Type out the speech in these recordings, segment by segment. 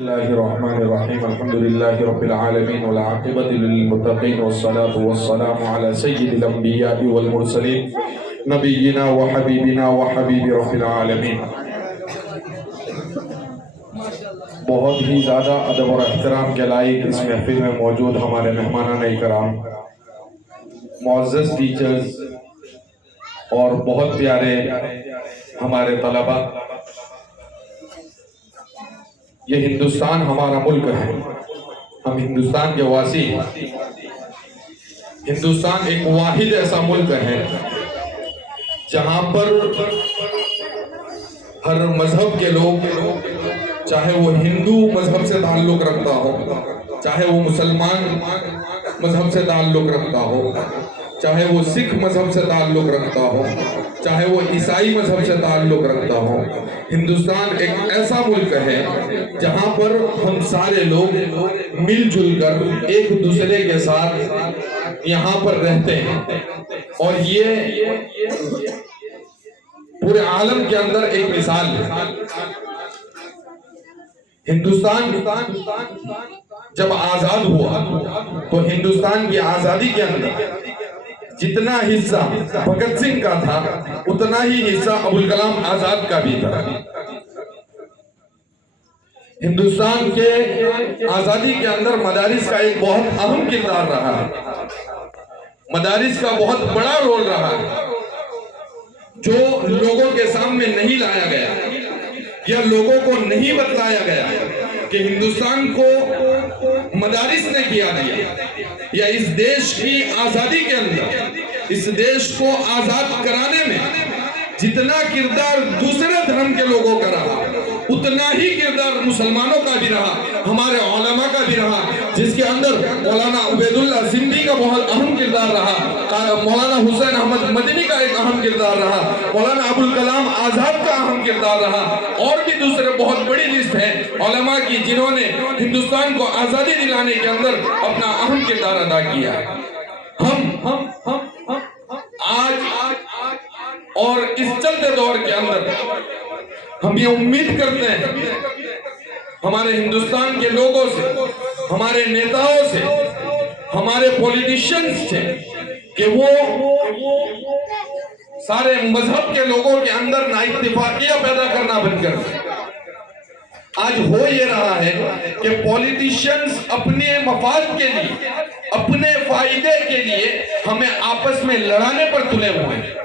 الله الرحمن الرحيم الحمد لله رب العالمين والعاقبة للمتقين والصلاة والسلام على سيد الأنبياء والمرسلين نبينا وحبيبنا وحبيب رب العالمين. بہت ہی زیادہ ادب اور احترام کے لائق اس محفل میں موجود ہمارے مہمانان اکرام، معزز ٹیچرز اور بہت پیارے ہمارے طلبہ، یہ ہندوستان ہمارا ملک ہے، ہم ہندوستان کے واسی ہیں۔ ہندوستان ایک واحد ایسا ملک ہے جہاں پر ہر مذہب کے لوگ، چاہے وہ ہندو مذہب سے تعلق رکھتا ہو، چاہے وہ مسلمان مذہب سے تعلق رکھتا ہو، چاہے وہ سکھ مذہب سے تعلق رکھتا ہو، چاہے وہ عیسائی مذہب سے تعلق رکھتا ہو، ہندوستان ایک ایسا ملک ہے جہاں پر ہم سارے لوگ مل جل کر ایک دوسرے کے ساتھ یہاں پر رہتے ہیں، اور یہ پورے عالم کے اندر ایک مثال ہے۔ ہندوستان جب آزاد ہوا تو ہندوستان کی آزادی کے اندر جتنا حصہ بھگت سنگھ کا تھا اتنا ہی حصہ ابوالکلام آزاد کا بھی تھا۔ ہندوستان کے آزادی کے اندر مدارس کا ایک بہت اہم کردار رہا ہے، مدارس کا بہت بڑا رول رہا ہے، جو لوگوں کے سامنے نہیں لایا گیا یا لوگوں کو نہیں بتلایا گیا کہ ہندوستان کو مدارس نے کیا دیا، یا اس دیش کی آزادی کے اندر اس دیش کو آزاد کرانے میں جتنا کردار دوسرے دھرم کے لوگوں کا رہا اتنا ہی کردار مسلمانوں کا بھی رہا، ہمارے علماء کا بھی رہا، جس کے اندر مولانا عبید اللہ سندھی کا بہت اہم کردار رہا، مولانا حسین احمد مدنی کا ایک اہم کردار رہا، مولانا ابوالکلام آزاد کا اہم کردار رہا، اور بھی دوسرے بہت بڑی لسٹ ہے علماء کی جنہوں نے ہندوستان کو آزادی دلانے کے اندر اپنا اہم کردار ادا کیا ہے۔ ہم آج اور اس چلتے دور کے اندر ہم یہ امید کرتے ہیں ہمارے ہندوستان کے لوگوں سے، ہمارے نیتاؤں سے، ہمارے پولیٹیشنز سے، کہ وہ سارے مذہب کے لوگوں کے اندر نا اتفاقیہ پیدا کرنا بند کر دیں۔ آج ہو یہ رہا ہے کہ پولیٹیشنز اپنے مفاد کے لیے، اپنے فائدے کے لیے ہمیں آپس میں لڑانے پر تلے ہوئے ہیں۔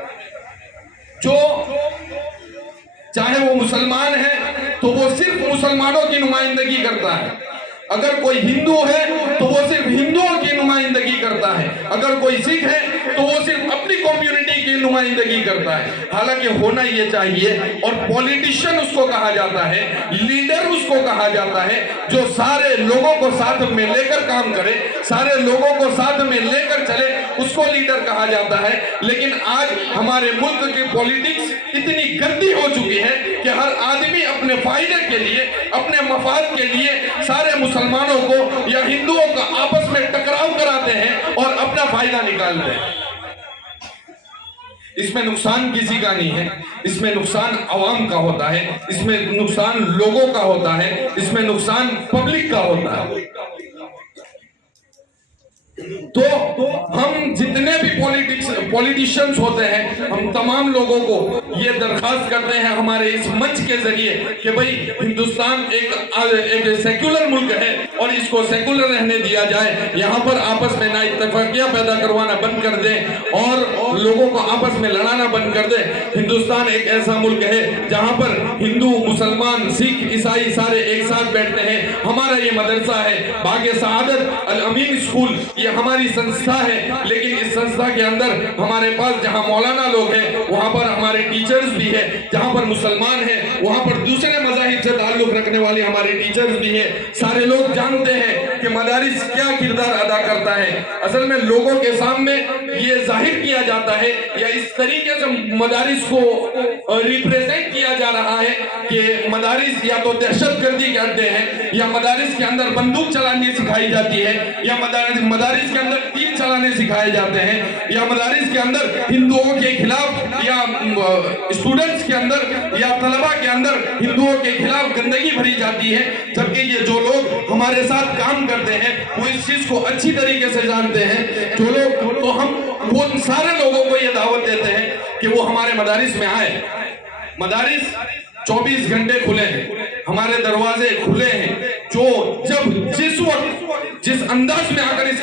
جو چاہے وہ مسلمان ہے تو وہ صرف مسلمانوں کی نمائندگی کرتا ہے، اگر کوئی ہندو ہے تو وہ صرف ہندوؤں کی نمائندگی کرتا ہے، اگر کوئی سکھ ہے تو وہ صرف اپنی کمیونٹی کی نمائندگی کرتا ہے۔ حالانکہ ہونا یہ چاہیے، اور پولیٹیشن اس کو کہا جاتا ہے، لیڈر اس کو کہا جاتا ہے، جو سارے لوگوں کو ساتھ میں لے کر کام کرے، سارے لوگوں کو ساتھ میں لے کر چلے، اس کو لیڈر کہا جاتا ہے۔ لیکن آج ہمارے ملک کی پولیٹکس اتنی گندی ہو چکی ہے کہ ہر آدمی اپنے فائدے کے لیے، اپنے مفاد کے لیے سارے مسلمانوں کو یا ہندوؤں کا آپس میں ٹکراؤ کراتے ہیں اور اپنا فائدہ نکالتے ہیں۔ اس میں نقصان کسی کا نہیں ہے، اس میں نقصان عوام کا ہوتا ہے، اس میں نقصان لوگوں کا ہوتا ہے، اس میں نقصان پبلک کا ہوتا ہے۔ تو ہم جتنے بھی پولیٹیشنز ہوتے ہیں، ہم تمام لوگوں کو یہ درخواست کرتے ہیں ہمارے اس منچ کے ذریعے کہ بھئی ہندوستان ایک سیکولر ملک ہے اور اس کو سیکولر رہنے دیا جائے، یہاں پر آپس میں نا اتفاقیہ پیدا کروانا بند کر دیں اور لوگوں کو آپس میں لڑانا بند کر دیں۔ ہندوستان ایک ایسا ملک ہے جہاں پر ہندو، مسلمان، سکھ، عیسائی سارے ایک ساتھ بیٹھتے ہیں۔ ہمارا یہ مدرسہ ہے باغ سعادت الامین اسکول، یہ ہماری سنستھا ہے، لیکن اس سنستھا کے اندر ہمارے پاس جہاں مولانا لوگ ہیں وہاں پر ہمارے ٹیچرز بھی ہیں، جہاں پر مسلمان ہیں وہاں پر دوسرے مذاہب سے تعلق رکھنے والے ہمارے ٹیچرز بھی ہیں۔ سارے لوگ جانتے ہیں کہ مدارس کیا کردار ادا کرتا ہے۔ اصل میں لوگوں کے سامنے یہ ظاہر کیا جاتا ہے یا اس طریقے سے مدارس کو ریپریزنٹ کیا جا رہا ہے کہ مدارس یا تو دہشت گردی کرتے ہیں یا مدارس کے اندر بندوق چلانے سکھائی جاتی ہے یا مدارس کے اندر تیر چلانے سکھائے جاتے ہیں یا مدارس کے اندر ہندوؤں کے خلاف یا اسٹوڈنٹس کے اندر یا طلبہ کے اندر ہندوؤں کے خلاف گندگی بھری جاتی ہے، جبکہ یہ جو لوگ ہمارے ساتھ کام کرتے ہیں وہ اس چیز کو اچھی طریقے سے جانتے ہیں، جو لوگ تو ہم وہ سارے لوگوں کو یہ دعوت دیتے ہیں کہ وہ ہمارے مدارس میں آئے۔ مدارس 24 گھنٹے کھلے ہیں، ہمارے دروازے کھلے ہیں، جو جب جس وقت جس انداز میں آ کر اس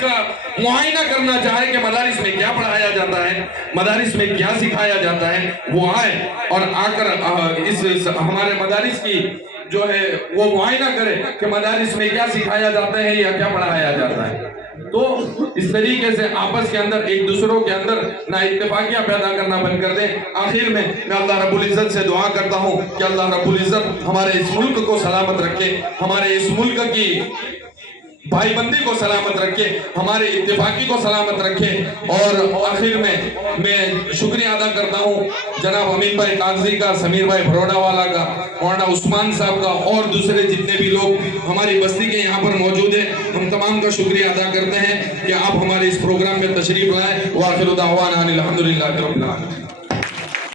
کا معائنہ کرنا چاہے کہ مدارس میں کیا پڑھایا جاتا ہے، مدارس میں کیا سکھایا جاتا ہے، وہ آئے اور آ کر ہمارے مدارس کی جو ہے وہ معائنہ کرے کہ مدارس میں کیا سکھایا جاتا ہے یا کیا پڑھایا جاتا ہے۔ تو اس طریقے سے آپس کے اندر ایک دوسروں کے اندر نا اتفاقیاں پیدا کرنا بند کر دیں۔ آخر میں اللہ رب العزت سے دعا کرتا ہوں کہ اللہ رب العزت ہمارے اس ملک کو سلامت رکھے، ہمارے اس ملک کی بھائی بندی کو سلامت رکھے، ہمارے اتفاقی کو سلامت رکھے۔ اور آخر میں شکریہ ادا کرتا ہوں جناب امین بھائی کاغذی کا، سمیر بھائی بھروڑا والا کا، مولانا عثمان صاحب کا اور دوسرے جتنے بھی لوگ ہماری بستی کے یہاں پر موجود ہیں، ہم تمام کا شکریہ ادا کرتے ہیں کہ آپ ہمارے اس پروگرام میں تشریف لائیں۔ وآخر دعوانا الحمدللہ رب العالمین۔